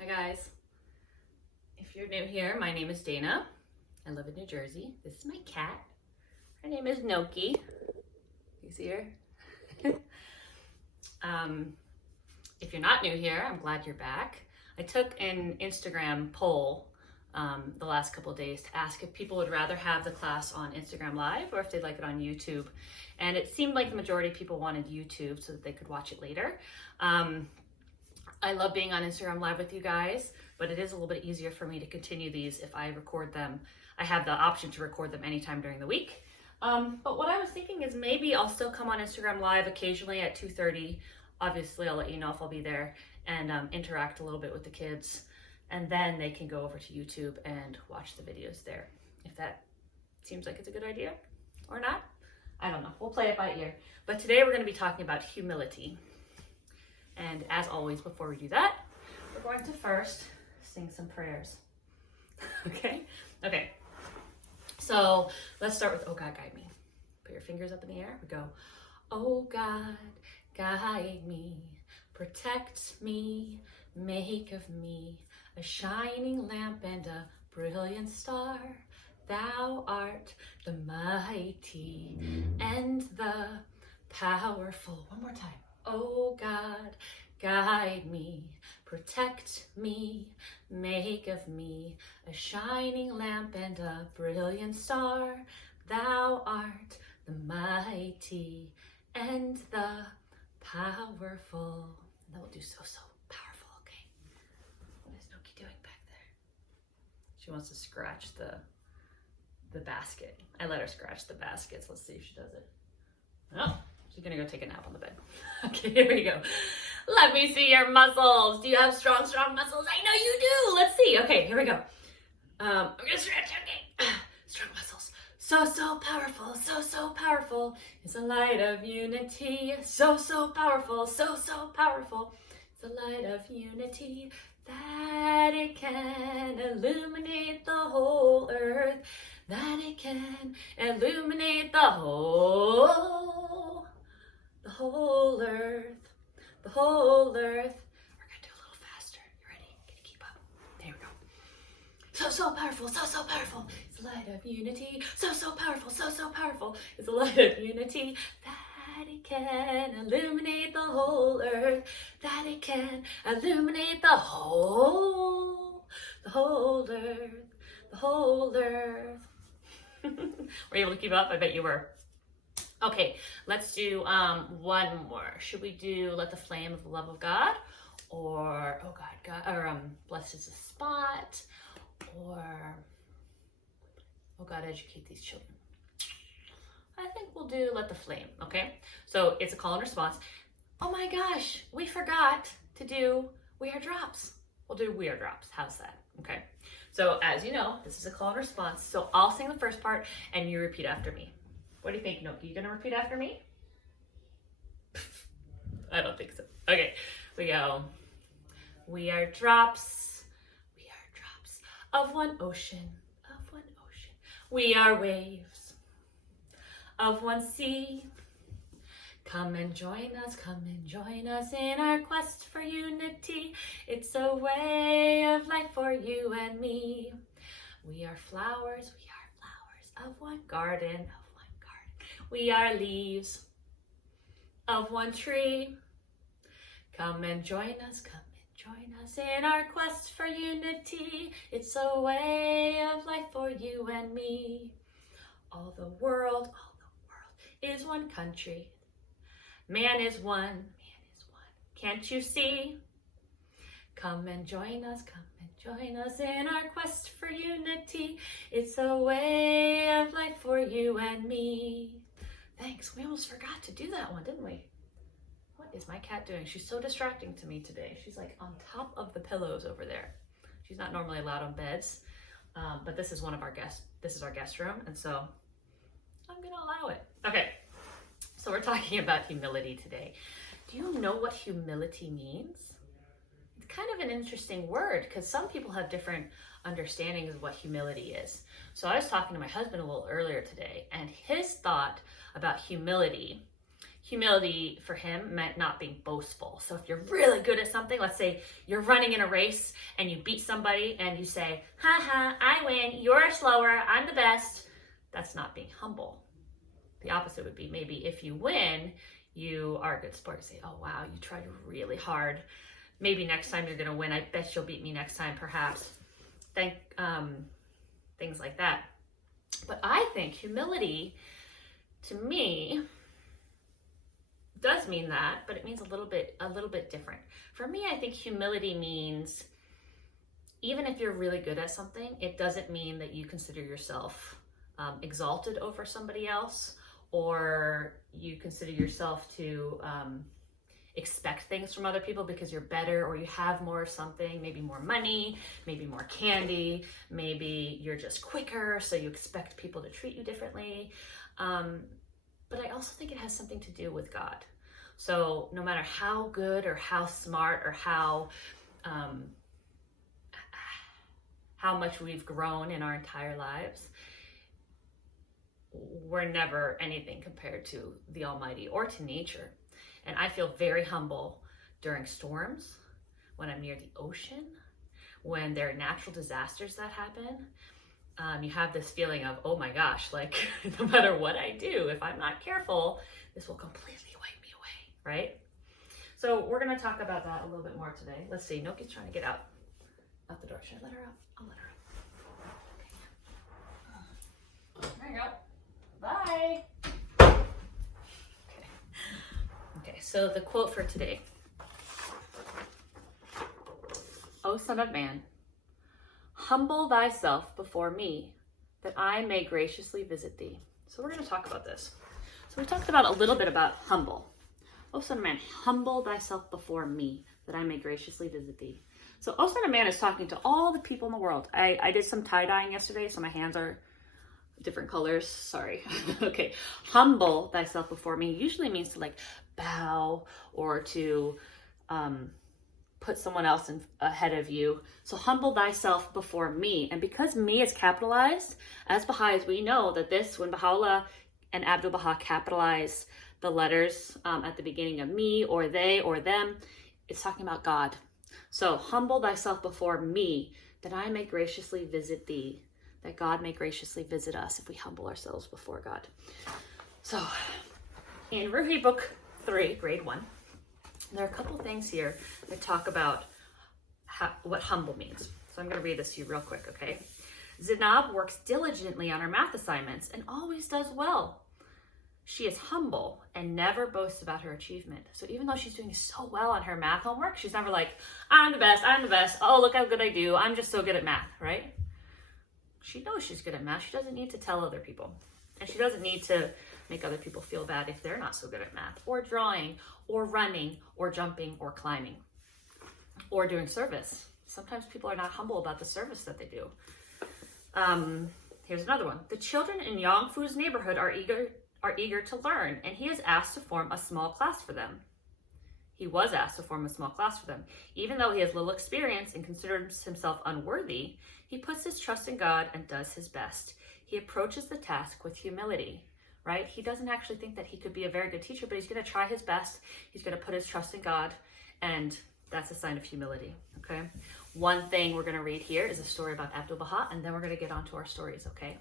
Hi guys. If you're new here, my name is Dana. I live in New Jersey. This is my cat. Her name is Noki. You see her? If you're not new here, I'm glad you're back. I took an Instagram poll the last couple of days to ask if people would rather have the class on Instagram Live or if they'd like it on YouTube. And it seemed like the majority of people wanted YouTube so that they could watch it later. I love being on Instagram Live with you guys, but it is a little bit easier for me to continue these if I record them. I have the option to record them anytime during the week. But what I was thinking is maybe I'll still come on Instagram Live occasionally at 2:30. Obviously, I'll let you know if I'll be there and interact a little bit with the kids. And then they can go over to YouTube and watch the videos there. If that seems like it's a good idea or not, I don't know. We'll play it by ear. But today we're going to be talking about humility. And as always, before we do that, we're going to first sing some prayers. Okay? Okay. So let's start with, oh God, guide me. Put your fingers up in the air. We go, oh God, guide me, protect me, make of me a shining lamp and a brilliant star. Thou art the mighty and the powerful. One more time. Oh God, guide me, protect me, make of me a shining lamp and a brilliant star. Thou art the mighty and the powerful. And then we'll do so powerful, okay? What is Noki doing back there? She wants to scratch the basket. I let her scratch the baskets. Let's see if she does it. Oh. She's gonna go take a nap on the bed. Okay, here we go. Let me see your muscles. Do you have strong muscles? I know you do. Let's see. Okay, here we go. I'm gonna stretch. Okay, strong muscles. So powerful. So powerful. It's a light of unity. So powerful. So powerful. It's a light of unity that it can illuminate the whole earth. That it can illuminate the whole earth, the whole earth. We're gonna do a little faster. You ready? Can you keep up? There we go. So powerful, so powerful. It's a light of unity. So powerful, so powerful. It's a light of unity that it can illuminate the whole earth. That it can illuminate the whole earth, the whole earth. Were you able to keep up? I bet you were. Okay, let's do one more. Should we do Let the Flame of the Love of God, or oh God, or Blessed is the Spot, or oh God, educate these children? I think we'll do Let the Flame, okay? So it's a call and response. Oh my gosh, we forgot to do We Are Drops. We'll do We Are Drops. How's that? Okay. So as you know, this is a call and response. So I'll sing the first part and you repeat after me. What do you think, Noki? You gonna repeat after me? I don't think so. Okay, we go. We are drops of one ocean, We are waves of one sea. Come and join us in our quest for unity. It's a way of life for you and me. We are flowers of one garden, We are leaves of one tree. Come and join us in our quest for unity. It's a way of life for you and me. All the world is one country. Man is one. Can't you see? Come and join us in our quest for unity. It's a way of life for you and me. Thanks, we almost forgot to do that one, didn't we? What is my cat doing? She's so distracting to me today. She's like on top of the pillows over there. She's not normally allowed on beds, but this is our guest room, and so I'm gonna allow it. Okay, so we're talking about humility today. Do you know what humility means? It's kind of an interesting word because some people have different understandings of what humility is. So I was talking to my husband a little earlier today, and his thought about humility humility for him meant not being boastful. So if you're really good at something, let's say you're running in a race and you beat somebody and you say, haha, I win, you're slower, I'm the best. That's not being humble. The opposite would be maybe if you win, you are a good sport. You say, oh wow, you tried really hard. Maybe next time you're gonna win. I bet you'll beat me next time, perhaps. Things like that. But I think humility, to me, does mean that, but it means a little bit different. For me, I think humility means even if you're really good at something, it doesn't mean that you consider yourself exalted over somebody else, or you consider yourself to expect things from other people because you're better or you have more of something, maybe more money, maybe more candy, maybe you're just quicker, so you expect people to treat you differently. But I also think it has something to do with God. So no matter how good or how smart or how much we've grown in our entire lives, we're never anything compared to the Almighty or to nature. And I feel very humble during storms, when I'm near the ocean, when there are natural disasters that happen. You have this feeling of, oh my gosh, like no matter what I do, if I'm not careful, this will completely wipe me away, right? So we're going to talk about that a little bit more today. Let's see, Noki's trying to get out the door. Should I let her out? I'll let her out. Okay. There you go. Bye. Okay, so the quote for today. O Son of Man, humble thyself before me, that I may graciously visit thee. So we're going to talk about this. So we talked about a little bit about humble. O Son of Man, humble thyself before me, that I may graciously visit thee. So O Son of Man is talking to all the people in the world. I did some tie-dyeing yesterday, so my hands are different colors. Sorry. Okay. Humble thyself before me usually means to like bow or to put someone else ahead of you. So humble thyself before me. And because me is capitalized, as Baha'is, we know that when Baha'u'llah and Abdul Baha capitalize the letters at the beginning of me or they or them, it's talking about God. So humble thyself before me, that I may graciously visit thee. That God may graciously visit us if we humble ourselves before God. So in Ruhi Book 3, Grade 1, there are a couple things here that talk about what humble means. So I'm going to read this to you real quick, okay? Zainab works diligently on her math assignments and always does well. She is humble and never boasts about her achievement. So even though she's doing so well on her math homework, she's never like, I'm the best. Oh, look how good I do. I'm just so good at math, right? She knows she's good at math. She doesn't need to tell other people. And she doesn't need to make other people feel bad if they're not so good at math, or drawing, or running, or jumping, or climbing, or doing service. Sometimes people are not humble about the service that they do. Here's another one. The children in Yangfu's neighborhood are eager to learn, and he is asked to form a small class for them. He was asked to form a small class for them. Even though he has little experience and considers himself unworthy, he puts his trust in God and does his best. He approaches the task with humility, right? He doesn't actually think that he could be a very good teacher, but he's going to try his best. He's going to put his trust in God, and that's a sign of humility, okay? One thing we're going to read here is a story about Abdul Baha, and then we're going to get on to our stories, okay?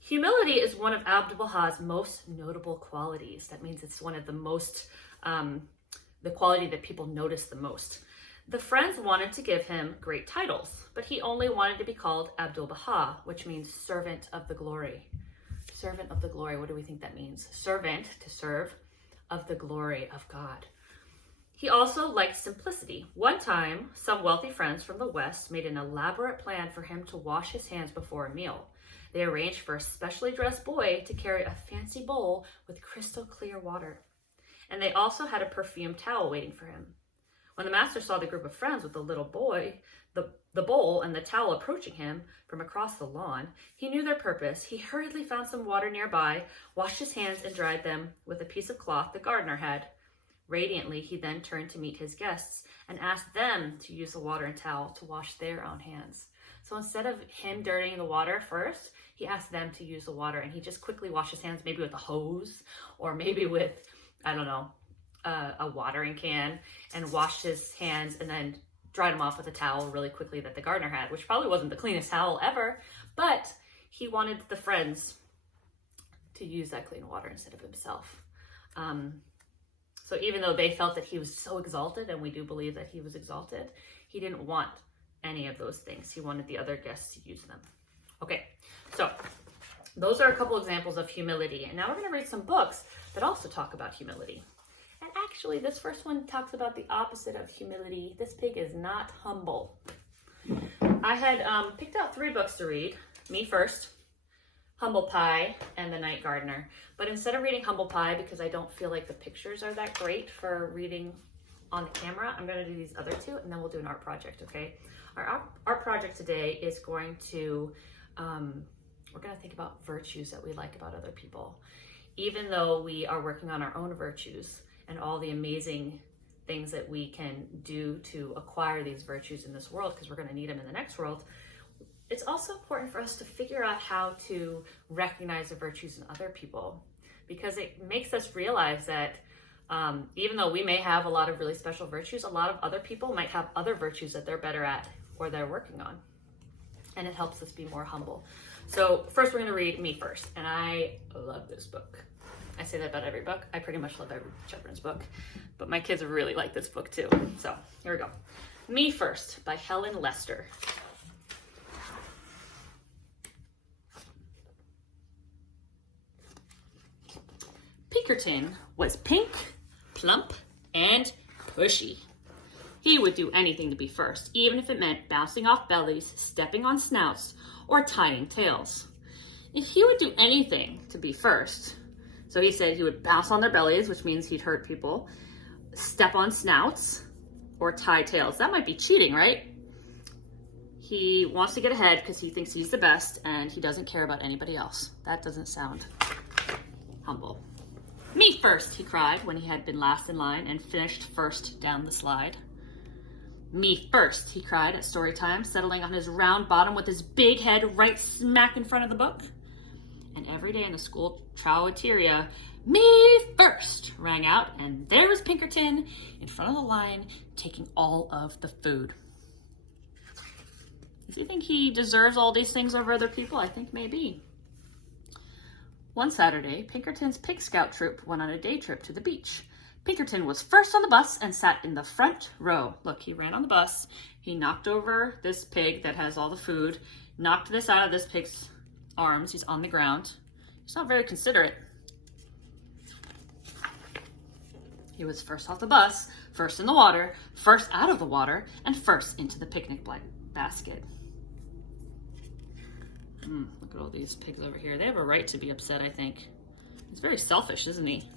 Humility is one of Abdul Baha's most notable qualities. That means it's one of the most, the quality that people notice the most. The friends wanted to give him great titles, but he only wanted to be called Abdul Baha, which means servant of the glory. Servant of the glory, what do we think that means? Servant, to serve, of the glory of God. He also liked simplicity. One time, some wealthy friends from the West made an elaborate plan for him to wash his hands before a meal. They arranged for a specially dressed boy to carry a fancy bowl with crystal clear water. And they also had a perfumed towel waiting for him. When the master saw the group of friends with the little boy, the bowl and the towel approaching him from across the lawn, he knew their purpose. He hurriedly found some water nearby, washed his hands and dried them with a piece of cloth the gardener had. Radiantly, he then turned to meet his guests and asked them to use the water and towel to wash their own hands. So instead of him dirtying the water first, he asked them to use the water, and he just quickly washed his hands, maybe with a hose or maybe with I don't know, a watering can and washed his hands and then dried them off with a towel really quickly that the gardener had, which probably wasn't the cleanest towel ever, but he wanted the friends to use that clean water instead of himself. So even though they felt that he was so exalted, and we do believe that he was exalted, he didn't want any of those things. He wanted the other guests to use them. Okay, so those are a couple examples of humility. And now we're going to read some books that also talk about humility. And actually, this first one talks about the opposite of humility. This pig is not humble. I had picked out 3 books to read. Me First, Humble Pie, and The Night Gardener. But instead of reading Humble Pie, because I don't feel like the pictures are that great for reading on the camera, I'm going to do these other 2, and then we'll do an art project, okay? Our art project today is going to, we're going to think about virtues that we like about other people. Even though we are working on our own virtues and all the amazing things that we can do to acquire these virtues in this world, because we're going to need them in the next world, it's also important for us to figure out how to recognize the virtues in other people, because it makes us realize that even though we may have a lot of really special virtues, a lot of other people might have other virtues that they're better at or they're working on. And it helps us be more humble. So first we're going to read Me First. And I love this book. I say that about every book. I pretty much love every children's book. But my kids really like this book too. So here we go. Me First by Helen Lester. Pinkerton was pink, plump, and pushy. He would do anything to be first, even if it meant bouncing off bellies, stepping on snouts, or tying tails. If he would do anything to be first, so he said he would bounce on their bellies, which means he'd hurt people, step on snouts, or tie tails. That might be cheating, right? He wants to get ahead because he thinks he's the best and he doesn't care about anybody else. That doesn't sound humble. Me first, he cried when he had been last in line and finished first down the slide. Me first, he cried at story time, settling on his round bottom with his big head right smack in front of the book. And every day in the school troweteria, me first rang out, and there was Pinkerton in front of the line taking all of the food. Does he think he deserves all these things over other people? I think maybe. One Saturday, Pinkerton's Pig Scout troop went on a day trip to the beach. Pinkerton was first on the bus and sat in the front row. Look, he ran on the bus. He knocked over this pig that has all the food, knocked this out of this pig's arms. He's on the ground. He's not very considerate. He was first off the bus, first in the water, first out of the water, and first into the picnic basket. Look at all these pigs over here. They have a right to be upset, I think. He's very selfish, isn't he?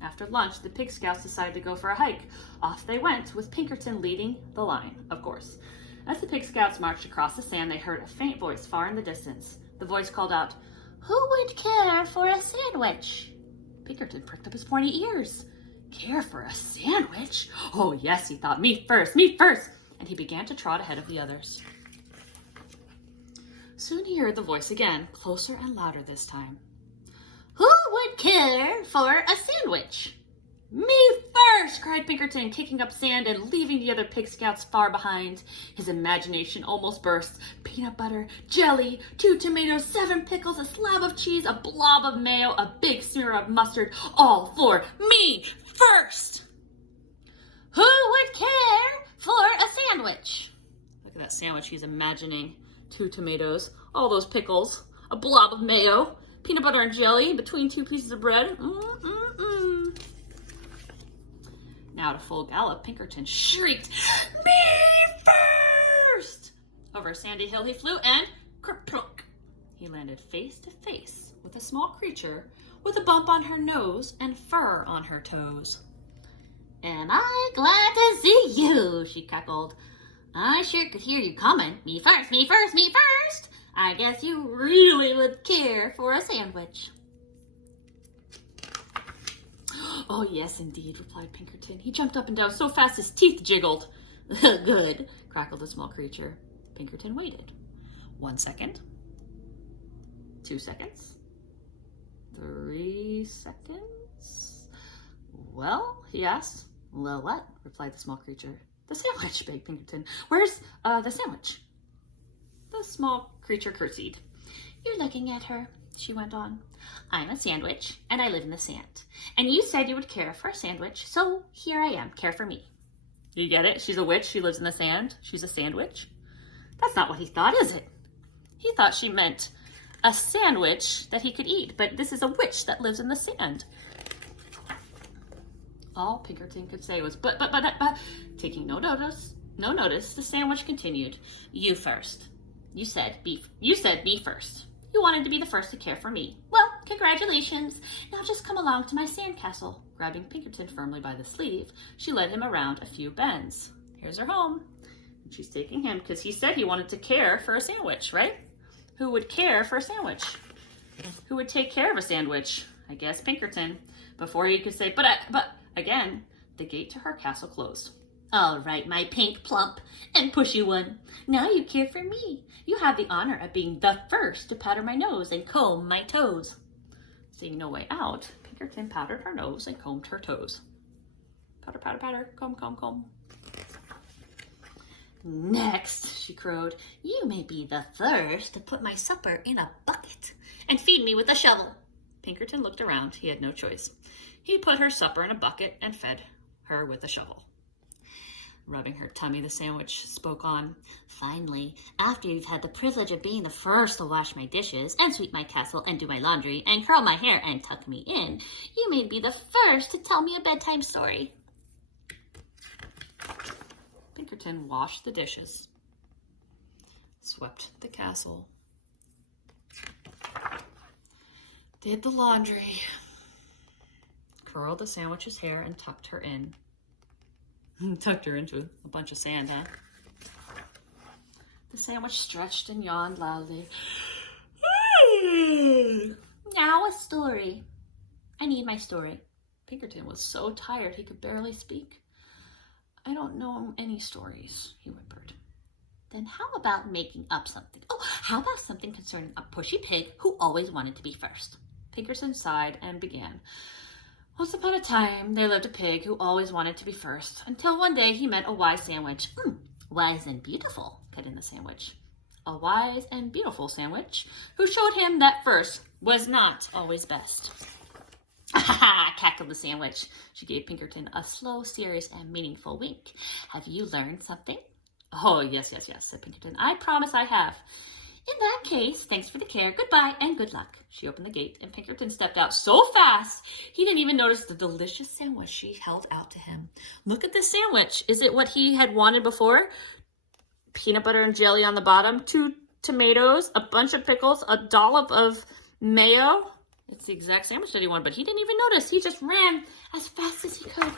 After lunch, the Pig Scouts decided to go for a hike. Off they went, with Pinkerton leading the line, of course. As the Pig Scouts marched across the sand, they heard a faint voice far in the distance. The voice called out, "Who would care for a sandwich?" Pinkerton pricked up his pointy ears. Care for a sandwich? Oh yes, he thought, me first, and he began to trot ahead of the others. Soon he heard the voice again, closer and louder this time. Who would care for a sandwich? Me first, cried Pinkerton, kicking up sand and leaving the other Pig Scouts far behind. His imagination almost burst. Peanut butter, jelly, 2 tomatoes, 7 pickles, a slab of cheese, a blob of mayo, a big smear of mustard, all for me first. Who would care for a sandwich? Look at that sandwich he's imagining. 2 tomatoes, all those pickles, a blob of mayo, peanut butter and jelly between 2 pieces of bread. Now at a full gallop, Pinkerton shrieked, "Me first!" Over a sandy hill he flew and kerplunk! He landed face to face with a small creature with a bump on her nose and fur on her toes. "Am I glad to see you?" she cackled. "I sure could hear you coming. Me first, me first, me first! I guess you really would care for a sandwich." "Oh, yes, indeed," replied Pinkerton. He jumped up and down so fast his teeth jiggled. "Good," crackled the small creature. Pinkerton waited. 1 second. 2 seconds. 3 seconds. Well, he asked. Well, what? Replied the small creature. The sandwich, begged Pinkerton. Where's the sandwich? The small creature curtsied. You're looking at her, she went on. I'm a sandwich, and I live in the sand. And you said you would care for a sandwich, so here I am, care for me. You get it? She's a witch, she lives in the sand, she's a sandwich. That's not what he thought, is it? He thought she meant a sandwich that he could eat, but this is a witch that lives in the sand. All Pinkerton could say was, but, taking no notice, the sandwich continued. You first. You said me first. You wanted to be the first to care for me. Well, congratulations. Now just come along to my sandcastle. Grabbing Pinkerton firmly by the sleeve, she led him around a few bends. Here's her home. And she's taking him because he said he wanted to care for a sandwich, right? Who would care for a sandwich? Who would take care of a sandwich? I guess Pinkerton. Before he could say, but again, the gate to her castle closed. All right, my pink, plump, and pushy one. Now you care for me. You have the honor of being the first to powder my nose and comb my toes. Seeing no way out, Pinkerton powdered her nose and combed her toes. Powder, powder, powder, comb, comb, comb. Next, she crowed, you may be the first to put my supper in a bucket and feed me with a shovel. Pinkerton looked around. He had no choice. He put her supper in a bucket and fed her with a shovel. Rubbing her tummy, the sandwich spoke on. Finally, after you've had the privilege of being the first to wash my dishes and sweep my castle and do my laundry and curl my hair and tuck me in, you may be the first to tell me a bedtime story. Pinkerton washed the dishes, swept the castle, did the laundry, curled the sandwich's hair and tucked her in. Tucked her into a bunch of sand, huh? The sandwich stretched and yawned loudly. Now a story. I need my story. Pinkerton was so tired he could barely speak. I don't know any stories, he whimpered. Then how about making up something? Oh, how about something concerning a pushy pig who always wanted to be first? Pinkerton sighed and began. Once upon a time, there lived a pig who always wanted to be first, until one day he met a wise sandwich. Wise and beautiful, cut in the sandwich. A wise and beautiful sandwich, who showed him that first was not always best. Ha ha, cackled the sandwich. She gave Pinkerton a slow, serious, and meaningful wink. Have you learned something? Oh, yes, said Pinkerton. I promise I have. In that case, thanks for the care. Goodbye and good luck. She opened the gate and Pinkerton stepped out so fast he didn't even notice the delicious sandwich she held out to him. Look at this sandwich. Is it what he had wanted before? Peanut butter and jelly on the bottom, 2 tomatoes, a bunch of pickles, a dollop of mayo. It's the exact sandwich that he wanted, but he didn't even notice. He just ran as fast as he could.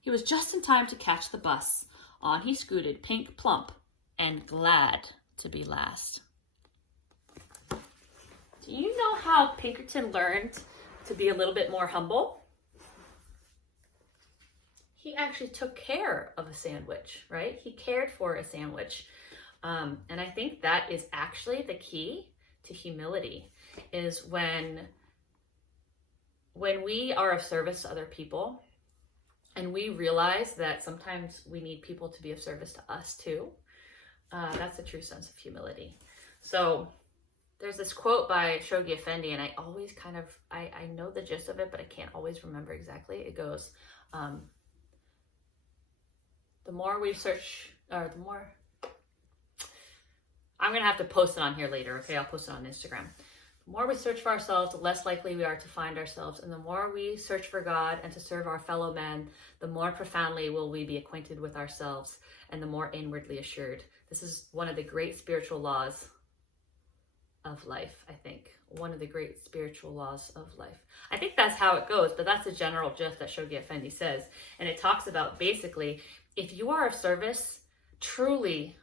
He was just in time to catch the bus. On he scooted, pink, plump, and glad to be last. Do you know how Pinkerton learned to be a little bit more humble? He actually took care of a sandwich, right? He cared for a sandwich. And I think that is actually the key to humility, is when we are of service to other people and we realize that sometimes we need people to be of service to us too. That's a true sense of humility. So there's this quote by Shoghi Effendi, and I always I know the gist of it, but I can't always remember exactly. It goes, the more we search, or the more, I'm going to have to post it on here later, okay? I'll post it on Instagram. The more we search for ourselves, the less likely we are to find ourselves. And the more we search for God and to serve our fellow men, the more profoundly will we be acquainted with ourselves and the more inwardly assured. This is one of the great spiritual laws of life, I think. One of the great spiritual laws of life. I think that's how it goes, but that's the general gist that Shoghi Effendi says. And it talks about basically, if you are of service, truly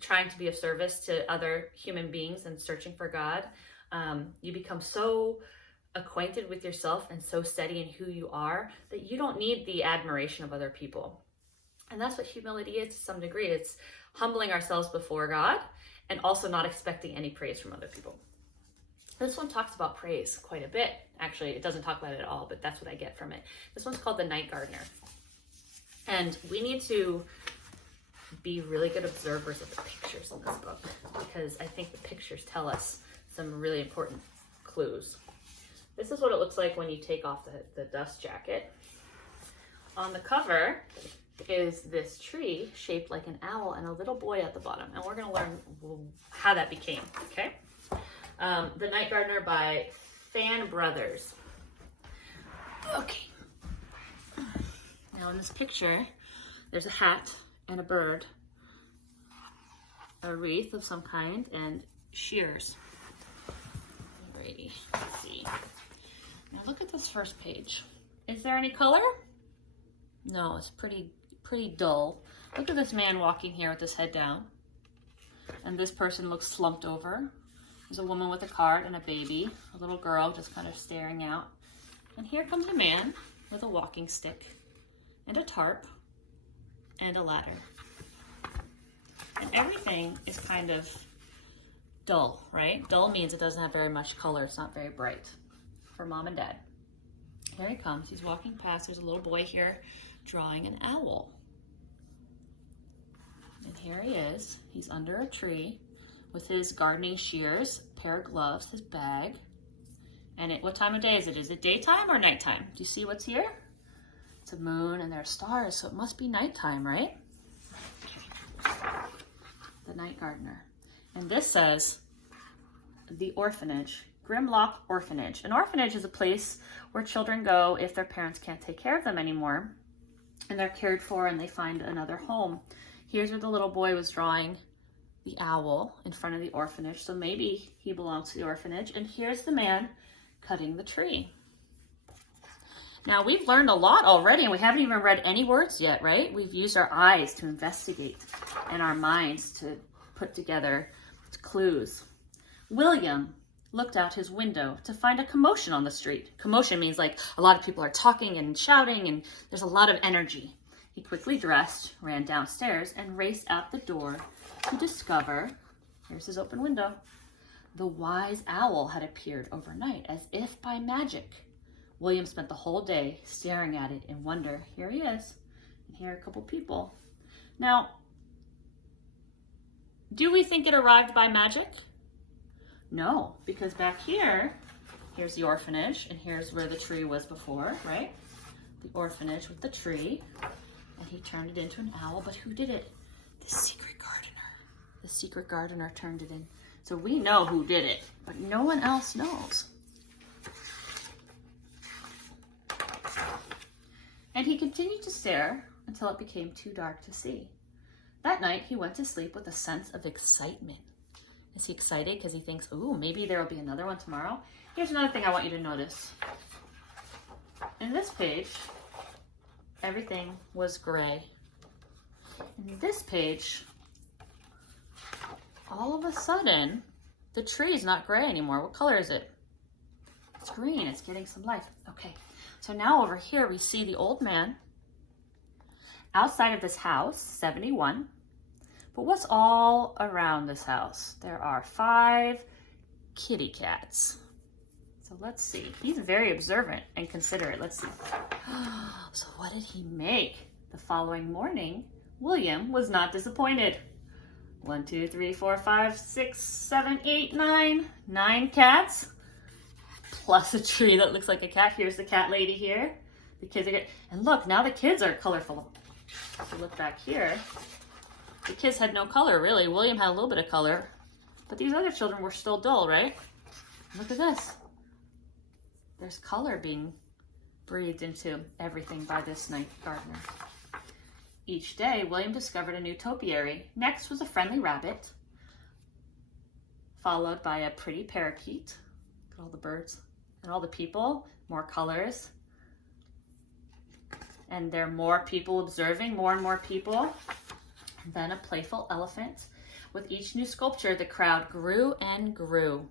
trying to be of service to other human beings and searching for God, you become so acquainted with yourself and so steady in who you are that you don't need the admiration of other people. And that's what humility is to some degree. It's humbling ourselves before God and also not expecting any praise from other people. This one talks about praise quite a bit. Actually, it doesn't talk about it at all, but that's what I get from it. This one's called The Night Gardener. And we need to be really good observers of the pictures in this book, because I think the pictures tell us some really important clues. This is what it looks like when you take off the dust jacket. On the cover is this tree shaped like an owl and a little boy at the bottom. And we're going to learn how that became, okay? The Night Gardener by Fan Brothers. Okay. Now in this picture, there's a hat and a bird, a wreath of some kind, and shears. Alrighty, let's see. Now look at this first page. Is there any color? No, it's pretty dull. Look at this man walking here with his head down. And this person looks slumped over. There's a woman with a cart and a baby, a little girl just kind of staring out. And here comes a man with a walking stick and a tarp and a ladder. And everything is kind of dull, right? Dull means it doesn't have very much color. It's not very bright for mom and dad. Here he comes. He's walking past. There's a little boy here drawing an owl. And here he is. He's under a tree with his gardening shears, pair of gloves, his bag. And what time of day is it? Is it daytime or nighttime? Do you see what's here? It's a moon and there are stars, so it must be nighttime, right? The Night Gardener. And this says, the orphanage, Grimlock Orphanage. An orphanage is a place where children go if their parents can't take care of them anymore, and they're cared for and they find another home. Here's where the little boy was drawing the owl in front of the orphanage, so maybe he belongs to the orphanage. And here's the man cutting the tree. Now we've learned a lot already, and we haven't even read any words yet, right? We've used our eyes to investigate and our minds to put together clues. William looked out his window to find a commotion on the street. Commotion means like a lot of people are talking and shouting and there's a lot of energy. He quickly dressed, ran downstairs, and raced out the door to discover, here's his open window, the wise owl had appeared overnight as if by magic. William spent the whole day staring at it in wonder. Here he is, and here are a couple people. Now, do we think it arrived by magic? No, because back here, here's the orphanage, and here's where the tree was before, right? The orphanage with the tree, and he turned it into an owl, but who did it? The secret gardener. The secret gardener turned it in. So we know who did it, but no one else knows. And he continued to stare until it became too dark to see. That night, he went to sleep with a sense of excitement. Is he excited because he thinks, ooh, maybe there will be another one tomorrow? Here's another thing I want you to notice. In this page, everything was gray. In this page, all of a sudden, the tree is not gray anymore. What color is it? It's green. It's getting some life. Okay. So now over here, we see the old man outside of this house, 71. But what's all around this house? There are 5 kitty cats. So let's see. He's very observant and considerate. Let's see. So what did he make? The following morning, William was not disappointed. 1, 2, 3, 4, 5, 6, 7, 8, 9. 9 cats. Plus a tree that looks like a cat. Here's the cat lady here. The kids are good. And look, now the kids are colorful. If you look back here, the kids had no color, really. William had a little bit of color, but these other children were still dull, right? Look at this. There's color being breathed into everything by this night gardener. Each day, William discovered a new topiary. Next was a friendly rabbit, followed by a pretty parakeet. Look at all the birds and all the people, more colors. And there are more people observing, more and more people. And then a playful elephant. With each new sculpture, the crowd grew and grew.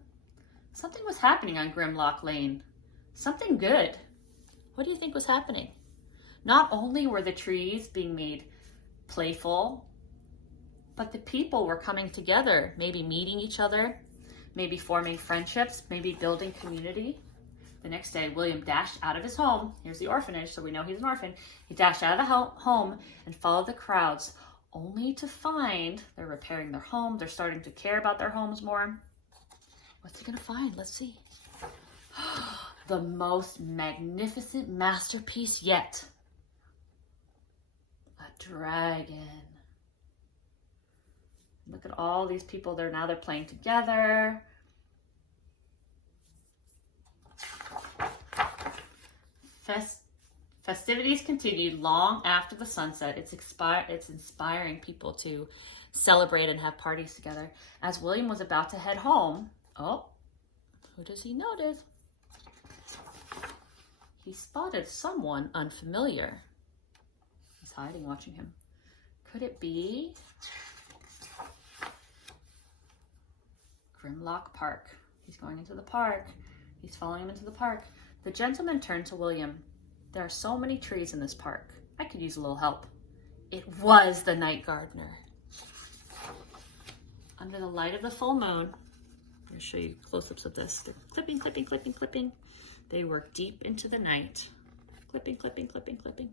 Something was happening on Grimlock Lane. Something good. What do you think was happening? Not only were the trees being made playful, but the people were coming together, maybe meeting each other. maybe forming friendships, maybe building community. The next day, William dashed out of his home. Here's the orphanage, so we know he's an orphan. He dashed out of the home and followed the crowds, only to find they're repairing their home. They're starting to care about their homes more. What's he gonna find? Let's see. The most magnificent masterpiece yet. A dragon. Look at all these people. They're playing together. Festivities continued long after the sunset. It's inspiring people to celebrate and have parties together. As William was about to head home, oh, who does he notice? He spotted someone unfamiliar. He's hiding, watching him. Could it be Grimlock Park? He's going into the park. He's following him into the park. The gentleman turned to William. There are so many trees in this park. I could use a little help. It was the night gardener. Under the light of the full moon, I'm going to show you close-ups of this. They're clipping, clipping, clipping, clipping. They work deep into the night. Clipping, clipping, clipping, clipping.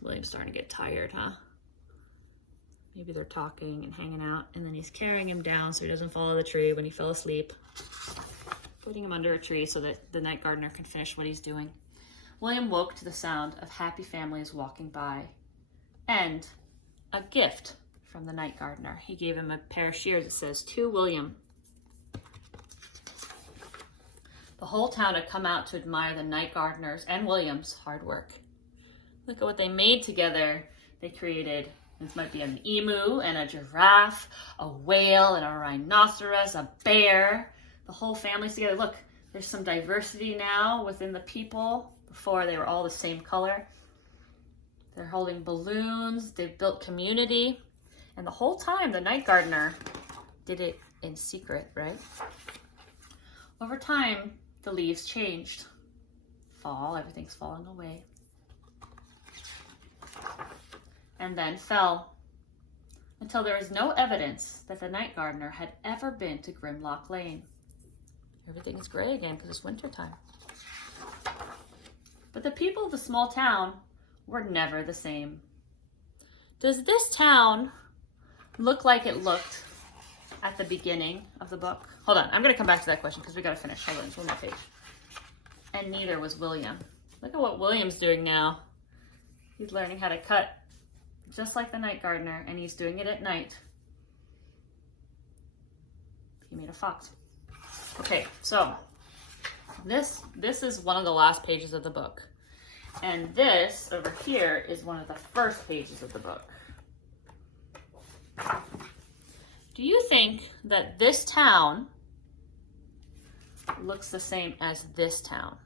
William's starting to get tired, huh? Maybe they're talking and hanging out, and then he's carrying him down so he doesn't follow the tree when he fell asleep. Putting him under a tree so that the night gardener can finish what he's doing. William woke to the sound of happy families walking by and a gift from the night gardener. He gave him a pair of shears that says, "To William." The whole town had come out to admire the night gardener's and William's hard work. Look at what they made together. They created, this might be an emu and a giraffe, a whale and a rhinoceros, a bear. The whole family's together. Look, there's some diversity now within the people. Before, they were all the same color. They're holding balloons. They've built community. And the whole time, the night gardener did it in secret, right? Over time, the leaves changed. Fall, everything's falling away. And then fell, until there is no evidence that the night gardener had ever been to Grimlock Lane. Everything is gray again because it's wintertime. But the people of the small town were never the same. Does this town look like it looked at the beginning of the book? Hold on, I'm going to come back to that question because we got to finish. Hold on, it's one more page. And neither was William. Look at what William's doing now. He's learning how to cut just like the night gardener, and he's doing it at night. He made a fox. Okay, so this is one of the last pages of the book. And this over here is one of the first pages of the book. Do you think that this town looks the same as this town?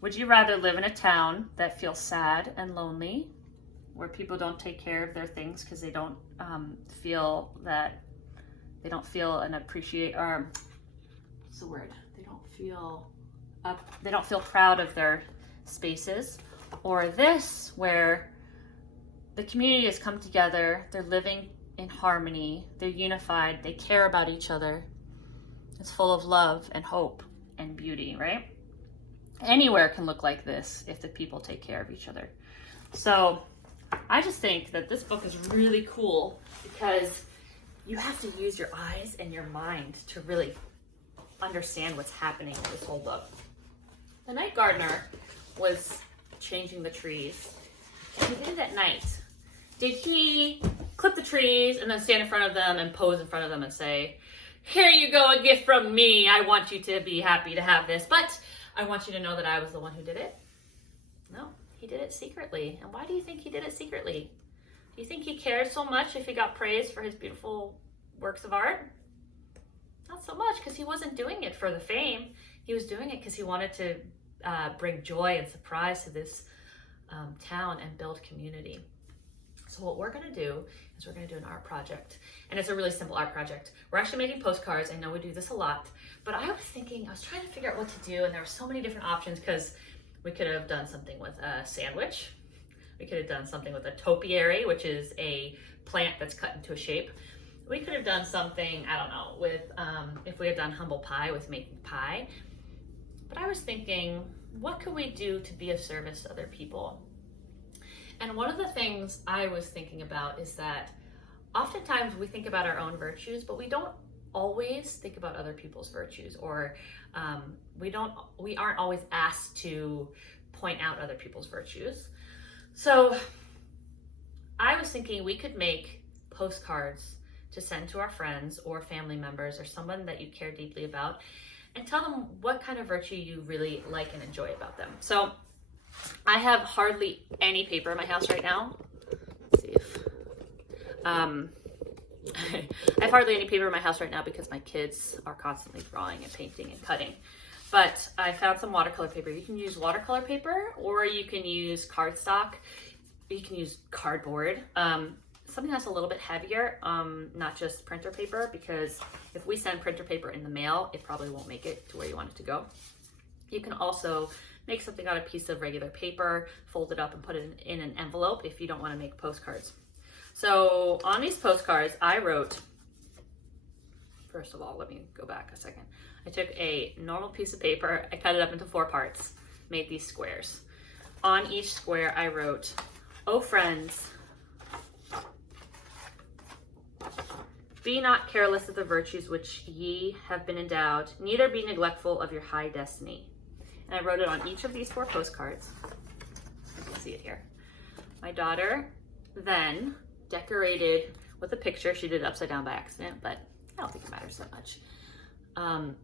Would you rather live in a town that feels sad and lonely, where people don't take care of their things because they don't feel an appreciate, or what's the word? They don't feel proud of their spaces, or this where the community has come together, they're living in harmony, they're unified, they care about each other. It's full of love and hope and beauty, right? Anywhere can look like this if the people take care of each other. So I just think that this book is really cool because you have to use your eyes and your mind to really understand what's happening in this whole book. The night gardener was changing the trees, and he did it at night. Did he clip the trees and then stand in front of them and pose in front of them and say, "Here you go, a gift from me. I want you to be happy to have this, but I want you to know that I was the one who did it"? No, he did it secretly. And why do you think he did it secretly? Do you think he cared so much if he got praised for his beautiful works of art? Not so much, because he wasn't doing it for the fame. He was doing it because he wanted to bring joy and surprise to this town and build community. So what we're going to do is we're going to do an art project. And it's a really simple art project. We're actually making postcards. I know we do this a lot. But I was trying to figure out what to do, and there were so many different options, because we could have done something with a sandwich. We could have done something with a topiary, which is a plant that's cut into a shape. we could have done something, I don't know, with, if we had done humble pie with making pie. But I was thinking, what could we do to be of service to other people? And one of the things I was thinking about is that oftentimes we think about our own virtues, but we don't always think about other people's virtues, or we aren't always asked to point out other people's virtues. So I was thinking we could make postcards to send to our friends or family members or someone that you care deeply about, and tell them what kind of virtue you really like and enjoy about them. So I have hardly any paper in my house right now. Let's see if I have hardly any paper in my house right now because my kids are constantly drawing and painting and cutting. But I found some watercolor paper. You can use watercolor paper, or you can use cardstock. You can use cardboard. Something that's a little bit heavier, not just printer paper, because if we send printer paper in the mail, it probably won't make it to where you want it to go. You can also make something out of a piece of regular paper, fold it up and put it in an envelope if you don't want to make postcards. So on these postcards, I wrote, first of all, let me go back a second. I took a normal piece of paper, I cut it up into 4 parts, made these squares. On each square, I wrote, "Oh friends, be not careless of the virtues which ye have been endowed, neither be neglectful of your high destiny." And I wrote it on each of these 4 postcards. You can see it here. My daughter then decorated with a picture. She did it upside down by accident, but I don't think it matters that much.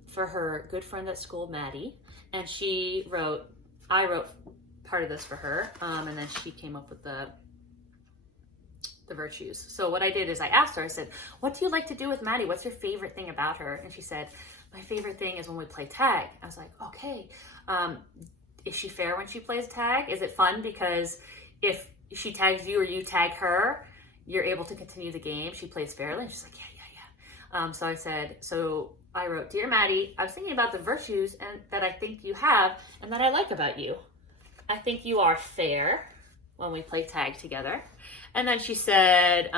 For her good friend at school, Maddie, and I wrote part of this for her, and then she came up with the virtues. So what I did is I asked her, I said, "What do you like to do with Maddie? What's your favorite thing about her?" And she said, "My favorite thing is when we play tag." I was like, okay. Is she fair when she plays tag? Is it fun because if she tags you or you tag her, you're able to continue the game? She plays fairly? And she's like, yeah. So I said, so I wrote, "Dear Maddie, I was thinking about the virtues that I think you have and that I like about you. I think you are fair when we play tag together." And then she said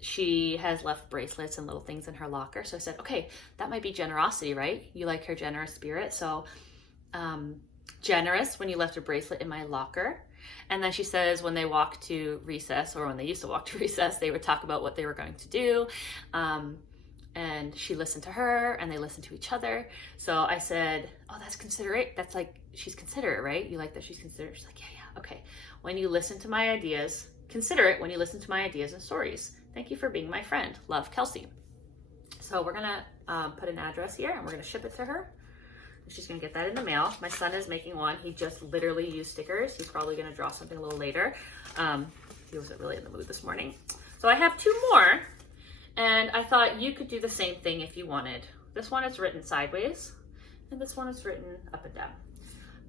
she has left bracelets and little things in her locker. So I said, okay, that might be generosity, right? You like her generous spirit. So generous when you left a bracelet in my locker. And then she says when they walk to recess, or when they used to walk to recess, they would talk about what they were going to do. And she listened to her and they listened to each other. So I said, oh, that's considerate. That's like, she's considerate, right? You like that she's considerate? She's like, yeah. Okay. When you listen to my ideas, consider it when you listen to my ideas and stories. Thank you for being my friend. Love, Kelsey. So we're gonna put an address here and we're gonna ship it to her. She's gonna get that in the mail. My son is making one. He just literally used stickers. He's probably gonna draw something a little later. He wasn't really in the mood this morning. So I have 2 more, and I thought you could do the same thing if you wanted. This one is written sideways, and this one is written up and down.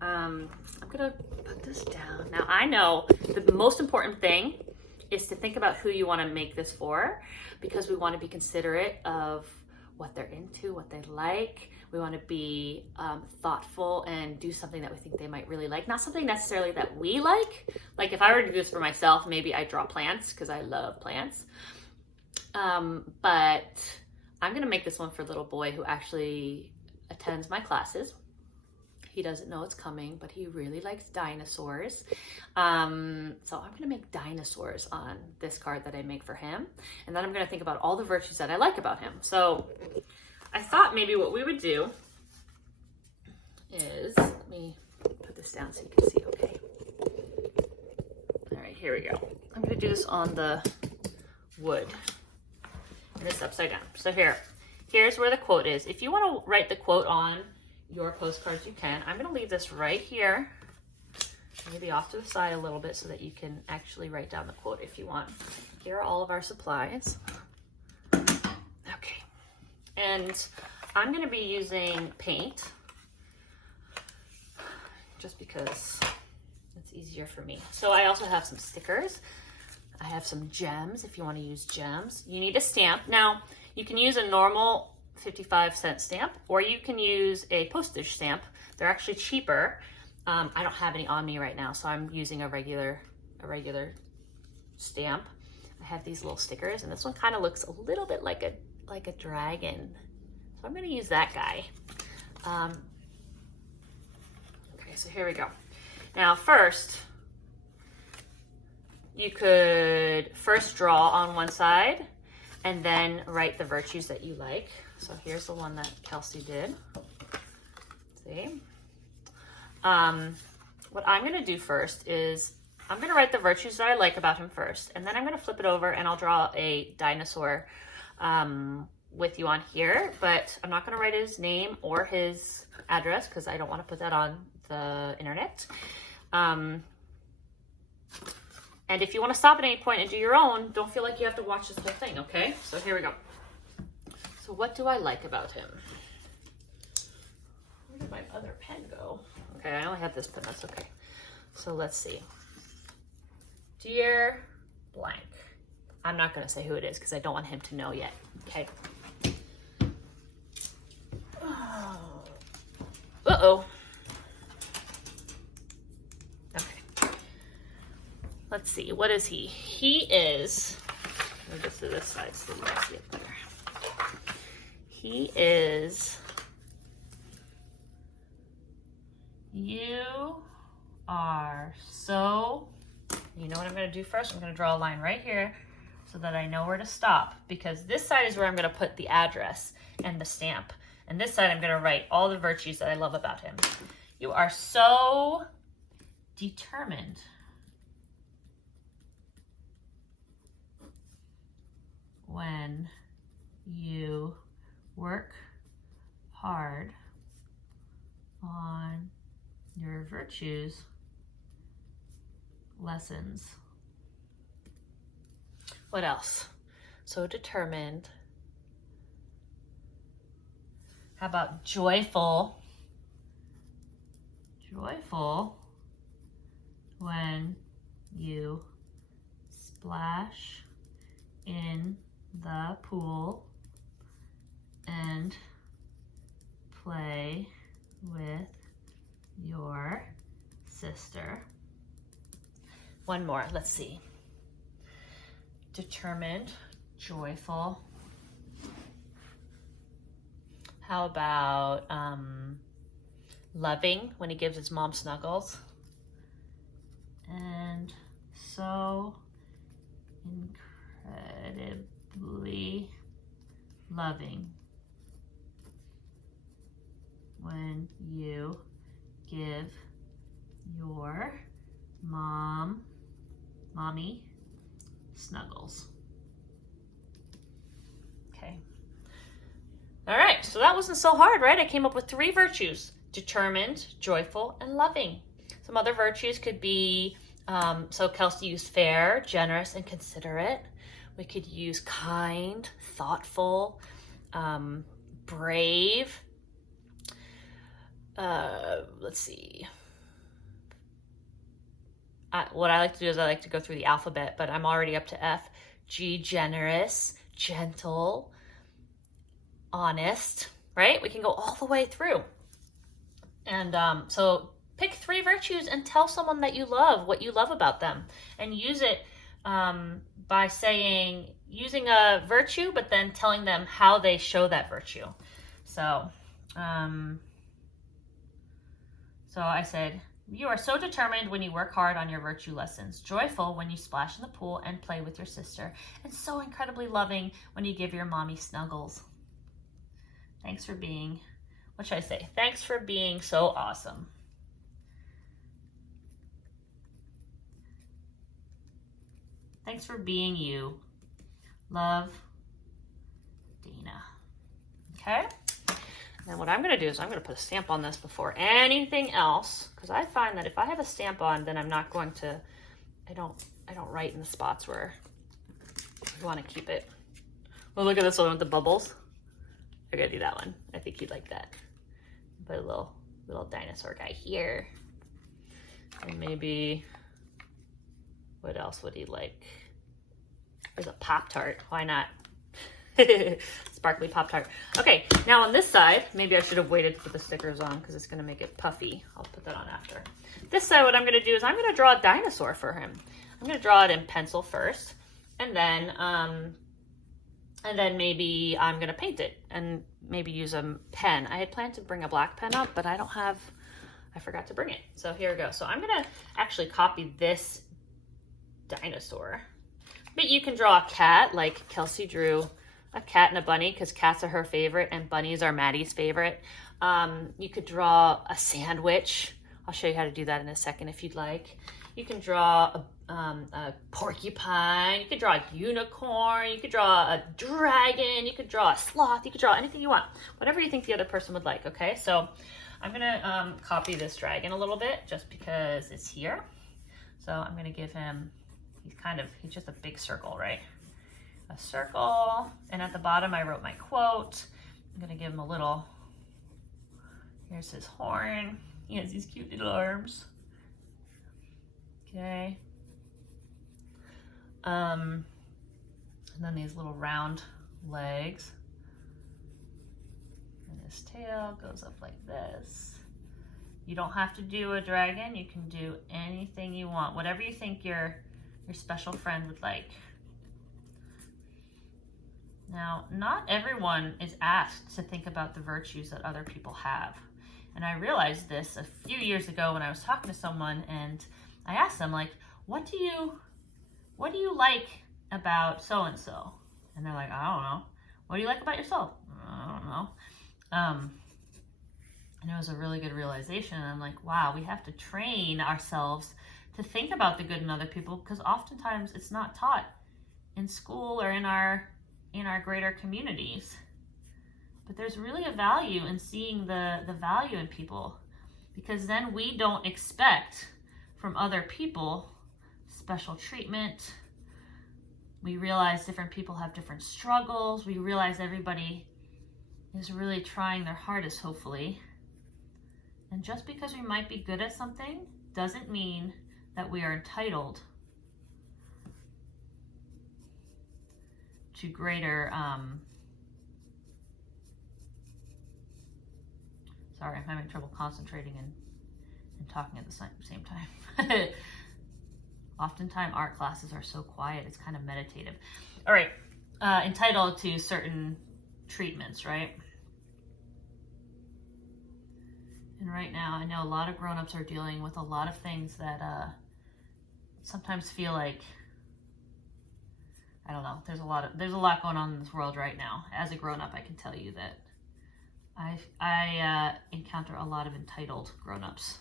I'm gonna put this down. Now I know the most important thing is to think about who you wanna make this for, because we wanna be considerate of what they're into, what they like. We wanna be thoughtful and do something that we think they might really like. Not something necessarily that we like. Like if I were to do this for myself, maybe I'd draw plants because I love plants. But I'm gonna make this one for a little boy who actually attends my classes. He doesn't know it's coming, but he really likes dinosaurs. So I'm gonna make dinosaurs on this card that I make for him. And then I'm gonna think about all the virtues that I like about him. So I thought maybe what we would do is, let me put this down so you can see, okay. All right, here we go. I'm gonna do this on the wood. And it's upside down. So here's where the quote is. If you wanna write the quote on your postcards, you can. I'm gonna leave this right here, maybe off to the side a little bit so that you can actually write down the quote if you want. Here are all of our supplies. Okay, and I'm gonna be using paint just because it's easier for me. So I also have some stickers. I have some gems if you want to use gems. You need a stamp. Now, you can use a normal 55-cent stamp, or you can use a postage stamp. They're actually cheaper. I don't have any on me right now, so I'm using a regular stamp. I have these little stickers, and this one kind of looks a little bit like a dragon. So I'm gonna use that guy. Okay, so here we go. Now first, you could first draw on one side and then write the virtues that you like. So here's the one that Kelsey did. See? What I'm gonna do first is I'm gonna write the virtues that I like about him first, and then I'm gonna flip it over and I'll draw a dinosaur with you on here, but I'm not gonna write his name or his address because I don't wanna put that on the internet. And if you want to stop at any point and do your own, don't feel like you have to watch this whole thing, okay? So here we go. So what do I like about him? Where did my other pen go? Okay, I only have this pen, that's okay. So let's see. Dear blank. I'm not going to say who it is because I don't want him to know yet, okay? Uh-oh. Let's see, what is he? He is, let me go to this side so you can see it better. He is, you are so, you know what I'm gonna do first? I'm gonna draw a line right here so that I know where to stop, because this side is where I'm gonna put the address and the stamp. And this side I'm gonna write all the virtues that I love about him. You are so determined. When you work hard on your virtues lessons. What else? So determined. How about joyful? Joyful when you splash in the pool and play with your sister. One more, let's see. Determined, joyful. How about loving when he gives his mom snuggles? And so incredibly loving when you give your mommy snuggles. Okay. All right, so that wasn't so hard, right? I came up with 3 virtues: determined, joyful, and loving. Some other virtues could be, so Kelsey used fair, generous, and considerate. We could use kind, thoughtful, brave. Let's see. What I like to do is I like to go through the alphabet, but I'm already up to F. G, generous, gentle, honest, right? We can go all the way through. And so pick 3 virtues and tell someone that you love, what you love about them, and use it by using a virtue, but then telling them how they show that virtue. So, so I said, you are so determined when you work hard on your virtue lessons, joyful when you splash in the pool and play with your sister, and so incredibly loving when you give your mommy snuggles. Thanks for being, what should I say? Thanks for being so awesome. Thanks for being you. Love, Dana. Okay? Now what I'm gonna do is I'm gonna put a stamp on this before anything else, because I find that if I have a stamp on, then I'm not going to, I don't write in the spots where I wanna keep it. Well, look at this one with the bubbles. I gotta do that one. I think you'd like that. Put a little dinosaur guy here. And maybe, what else would he like? There's a Pop-Tart, why not? Sparkly Pop-Tart. Okay, now on this side, maybe I should have waited to put the stickers on because it's gonna make it puffy. I'll put that on after. This side, what I'm gonna do is I'm gonna draw a dinosaur for him. I'm gonna draw it in pencil first, And then maybe I'm gonna paint it and maybe use a pen. I had planned to bring a black pen up, but I forgot to bring it. So here we go. So I'm gonna actually copy this dinosaur. But you can draw a cat, like Kelsey drew a cat and a bunny, because cats are her favorite and bunnies are Maddie's favorite. You could draw a sandwich. I'll show you how to do that in a second if you'd like. You can draw a porcupine. You could draw a unicorn. You could draw a dragon. You could draw a sloth. You could draw anything you want. Whatever you think the other person would like, okay? So I'm gonna copy this dragon a little bit just because it's here. So I'm gonna give him, he's just a big circle, right? A circle, and at the bottom I wrote my quote. I'm gonna give him a little, here's his horn. He has these cute little arms. Okay. And then these little round legs. And his tail goes up like this. You don't have to do a dragon. You can do anything you want, whatever you think your special friend would like. Now, not everyone is asked to think about the virtues that other people have. And I realized this a few years ago when I was talking to someone, and I asked them, like, what do you like about so-and-so? And they're like, I don't know. What do you like about yourself? I don't know. And it was a really good realization. And I'm like, wow, we have to train ourselves to think about the good in other people, because oftentimes it's not taught in school or in our greater communities. But there's really a value in seeing the value in people, because then we don't expect from other people special treatment. We realize different people have different struggles. We realize everybody is really trying their hardest, hopefully. And just because we might be good at something doesn't mean that we are entitled to greater, sorry, I'm having trouble concentrating and talking at the same time. Oftentimes art classes are so quiet, it's kind of meditative. All right, entitled to certain treatments, right? And right now, I know a lot of grown-ups are dealing with a lot of things that sometimes feel like, I don't know, there's a lot going on in this world right now. As a grown-up, I can tell you that I encounter a lot of entitled grown-ups.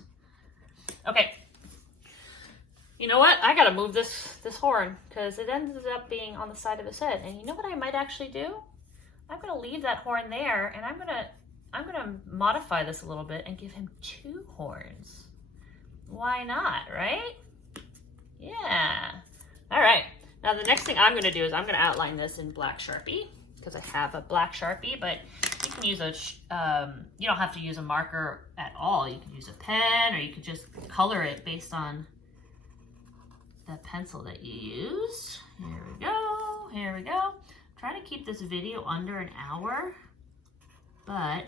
Okay. You know what? I gotta move this horn, because it ended up being on the side of his head. And you know what I might actually do? I'm gonna leave that horn there, and I'm gonna modify this a little bit and give him 2 horns. Why not, right? Yeah. All right. Now the next thing I'm gonna do is I'm gonna outline this in black Sharpie, because I have a black Sharpie, but you can use you don't have to use a marker at all. You can use a pen, or you could just color it based on the pencil that you use. Here we go, here we go. I'm trying to keep this video under an hour, but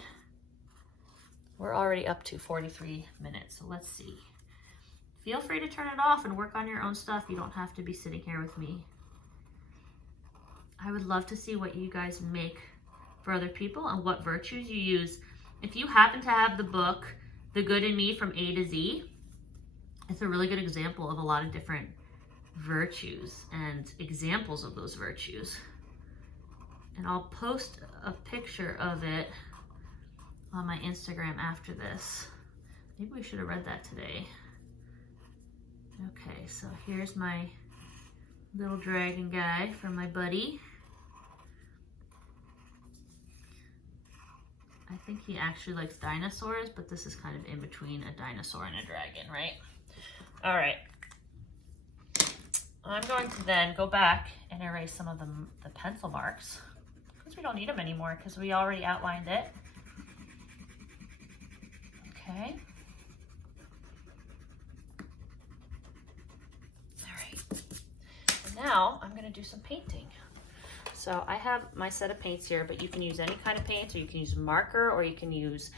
we're already up to 43 minutes, so let's see. Feel free to turn it off and work on your own stuff. You don't have to be sitting here with me. I would love to see what you guys make for other people and what virtues you use. If you happen to have the book, The Good in Me from A to Z, it's a really good example of a lot of different virtues and examples of those virtues. And I'll post a picture of it on my Instagram after this. Maybe we should have read that today. Okay, so here's my little dragon guy from my buddy. I think he actually likes dinosaurs, but this is kind of in between a dinosaur and a dragon, right? All right. I'm going to then go back and erase some of the pencil marks, because we don't need them anymore, because we already outlined it. Okay. All right. And now I'm going to do some painting. So I have my set of paints here, but you can use any kind of paint, or you can use marker, or you can use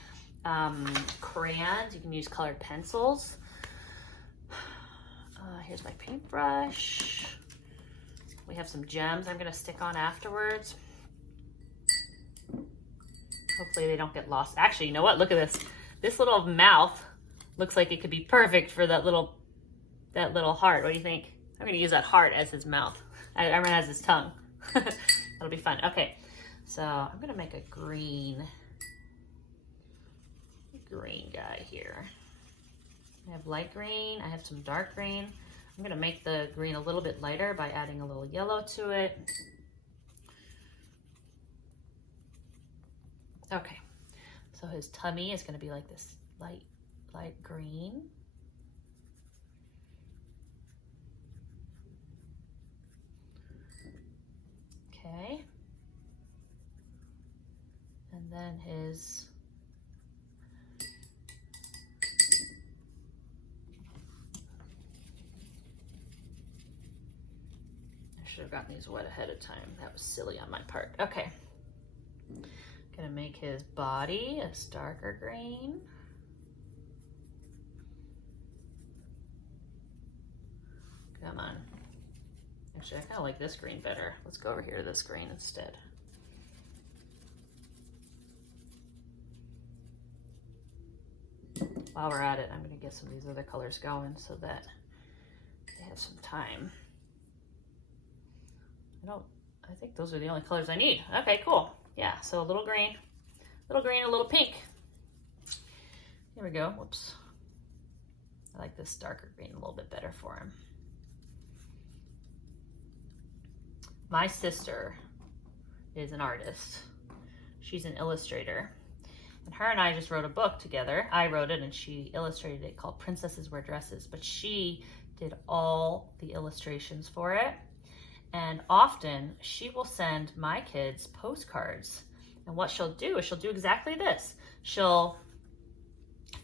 crayons, you can use colored pencils. Here's my paintbrush. We have some gems I'm gonna stick on afterwards. Hopefully they don't get lost. Actually, you know what? Look at this. This little mouth looks like it could be perfect for that little heart. What do you think? I'm gonna use that heart as his mouth. I mean, as his tongue. That'll be fun. Okay, so I'm gonna make a green guy here. I have light green, I have some dark green. I'm gonna make the green a little bit lighter by adding a little yellow to it. Okay, so his tummy is gonna be like this light green. Okay. And then his I should have gotten these wet ahead of time. That was silly on my part. Okay. Gonna make his body a darker green. Come on. Actually, I kind of like this green better. Let's go over here to this green instead. While we're at it, I'm going to get some of these other colors going so that they have some time. I think those are the only colors I need. Okay, cool. Yeah, so a little green, a little pink. Here we go. Whoops. I like this darker green a little bit better for him. My sister is an artist. She's an illustrator. And her and I just wrote a book together. I wrote it and she illustrated it, called Princesses Wear Dresses. But she did all the illustrations for it. And often she will send my kids postcards. And what she'll do is she'll do exactly this. She'll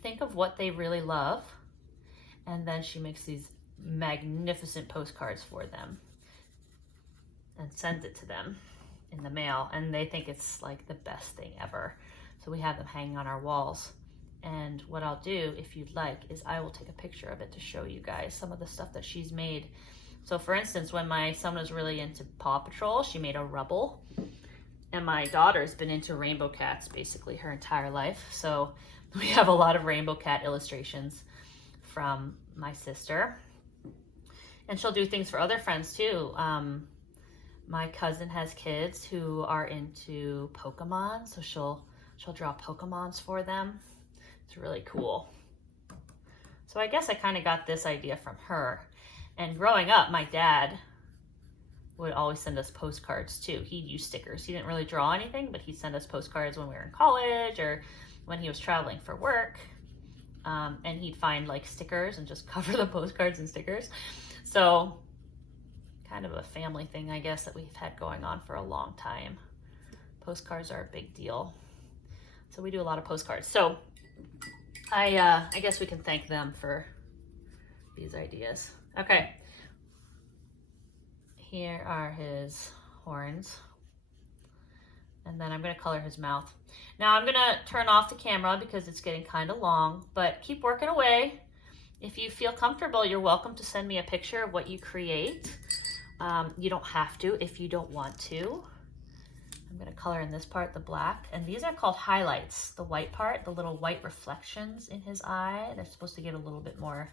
think of what they really love. And then she makes these magnificent postcards for them and sends it to them in the mail, and they think it's like the best thing ever. So we have them hanging on our walls. And what I'll do, if you'd like, is I will take a picture of it to show you guys some of the stuff that she's made. So for instance, when my son was really into Paw Patrol, she made a Rubble. And my daughter's been into Rainbow Cats basically her entire life. So we have a lot of Rainbow Cat illustrations from my sister. And she'll do things for other friends too. My cousin has kids who are into Pokemon, so she'll draw Pokemons for them. It's really cool. So I guess I kind of got this idea from her. And growing up, my dad would always send us postcards too. He'd use stickers. He didn't really draw anything, but he'd send us postcards when we were in college or when he was traveling for work. And he'd find like stickers and just cover the postcards in stickers. So kind of a family thing, I guess, that we've had going on for a long time. Postcards are a big deal. So we do a lot of postcards. So I guess we can thank them for these ideas. Okay. Here are his horns. And then I'm going to color his mouth. Now I'm going to turn off the camera because it's getting kind of long, but keep working away. If you feel comfortable, you're welcome to send me a picture of what you create. You don't have to if you don't want to. I'm going to color in this part the black, and these are called highlights. The white part, the little white reflections in his eye, they're supposed to give a little bit more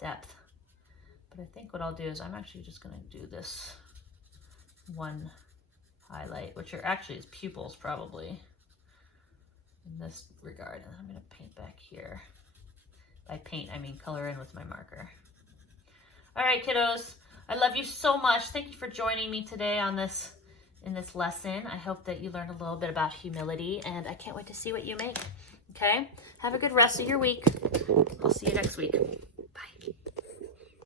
depth. But I think what I'll do is I'm actually just going to do this one highlight, which are actually his pupils probably in this regard. And I'm going to paint back here. By paint, I mean color in with my marker. All right, kiddos, I love you so much. Thank you for joining me today on in this lesson. I hope that you learned a little bit about humility, and I can't wait to see what you make. Okay? Have a good rest of your week. I'll see you next week.